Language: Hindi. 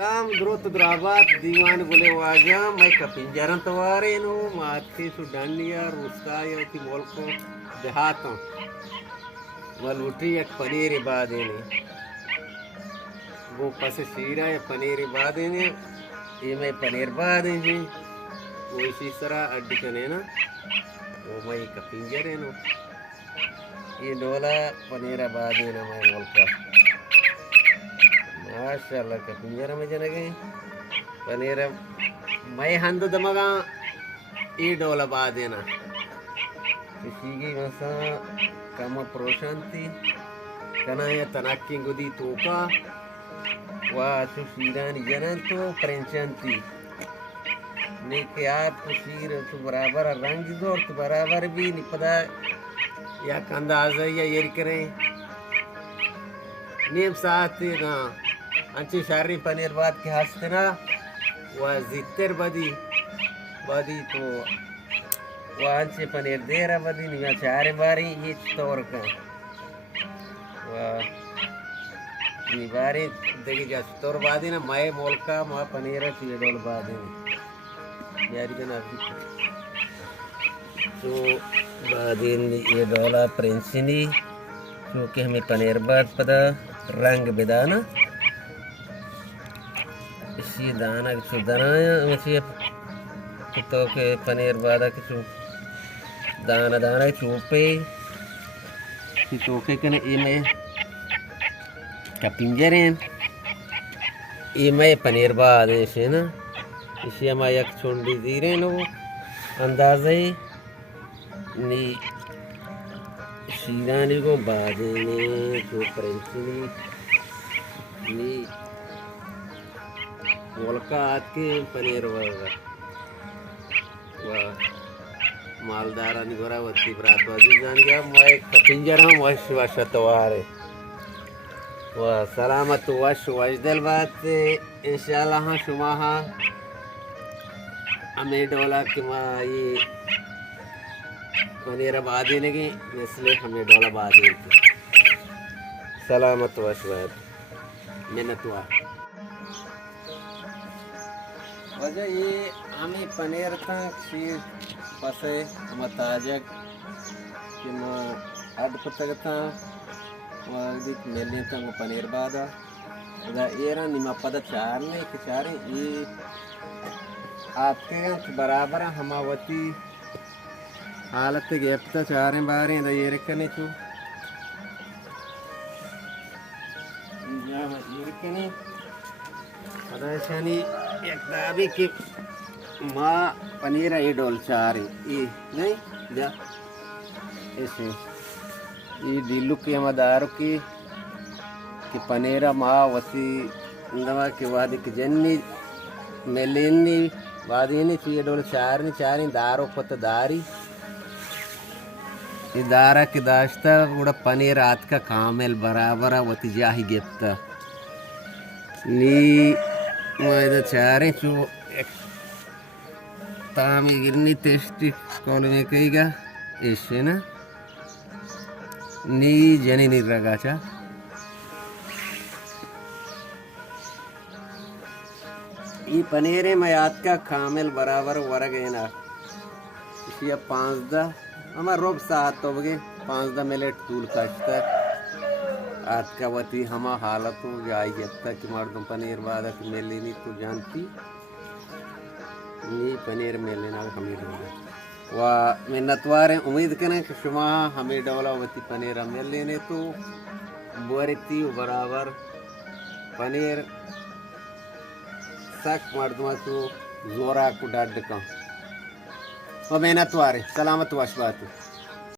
Lam durut durabat diwan gule waja mai kapinjaran taware no mati sudania rustaya ti molko dehaton waluti ek paneer badene वो पासे शीरा है पनीर बादेने ये मैं पनीर बादेंगे वो इसी तरह अड्डी कने ना वो मैं कपिंजर है नो ये डोला पनीर बादेना मैं बोलता माशाल्लाह कपिंजर में जने गए पनीर मैं हंद दमगा ये डोला बादेना इसी की मसा कम प्रोशांति कना या तनाकी गुदी तोका wah susiran jalan tuh perencanti nih kayak pusir tuh berabar rang gitu tuh berabar bi nih pada ya kanda aja ya iri keren nih saat itu anci syari paneer baat ke hasna wah zitter badi tuh wah anci paneer dera badi nih cari bari itu torkan wah ini bari देखिए क्या स्टोर बादी ना मैं मोल का माँ पनीर है चीज़ डोल बादी यारी का नाम तो बादी ये डोला प्रिंसिनी क्योंकि हमें पनीर बाद पता रंग बेदाना इसी दाना किसी दाना इसी तो के पनीर बादा किसी दाना चूपे कि चूके के ने इमे कपिंजरें ये मैं पनीर बाद ऐसे ना इसी हम एक छोंडी दीरे नो अंदाज़े नी शीरानी को बाद ने जो प्रेंचनी नी वोल्का आत के पनीर वाला वाह मालदारा निगोरा वत्ती बरात बाजू जान गया मैं कपिंजर हम वह शतवारे wah selamat was wajdal bat insyaallah ha shumaha ame dola kima ye paneer baade lagi इसलिए हमें डोला बादे सलामत was wad मिन्नतवा वजह ये आमी पनीर तक शीर पसे मताजक किमा अड पतगता वादिक मेलने तंग पनीर बादा उदा एरा निमा पद चारने के चारे ये आपके यहाँ बराबर हमावती हालत गेप्ता चारे बारे दा ये रखने चु जहाँ ये रखने पता शनी एक दाबी के माँ पनीर ये डोल चारे ये नहीं जा ऐसे ये दिल्लू के मदार की कि पनेरा माँ वसी इंदमा के वादी की जन्नी मेलेनी वादी ने चाहिए डोल चारनी दारो पत दारी ये दारा की दाश्ता उड़ा पनीर रात का कामेल बराबर वती जाही गेप्ता नी मैं चारे चु एक तामी गिरनी टेस्टी कॉल में कहीगा ऐसे ना नी जनी निर्रगाचा ये पनीरे मयात का खामिल बराबर वर्ग है ना इसी 5 हमार रोब सात तो बगे 5 मिनट तूल काटता आज का वती हमा हालत हो जाई जत्ता कि मर्दम पनीर बादा कि मेले नहीं तो जानती नी पनीर मेले ना हमें वाह मिन्नतवार उम्मीद करें कि शुमा हमें डोला वती पनीर मिल लेने तो बोरती बराबर पनीर सक मर्दमा तो जोरा को डाड का वो मिन्नतवार सलामत वाश बात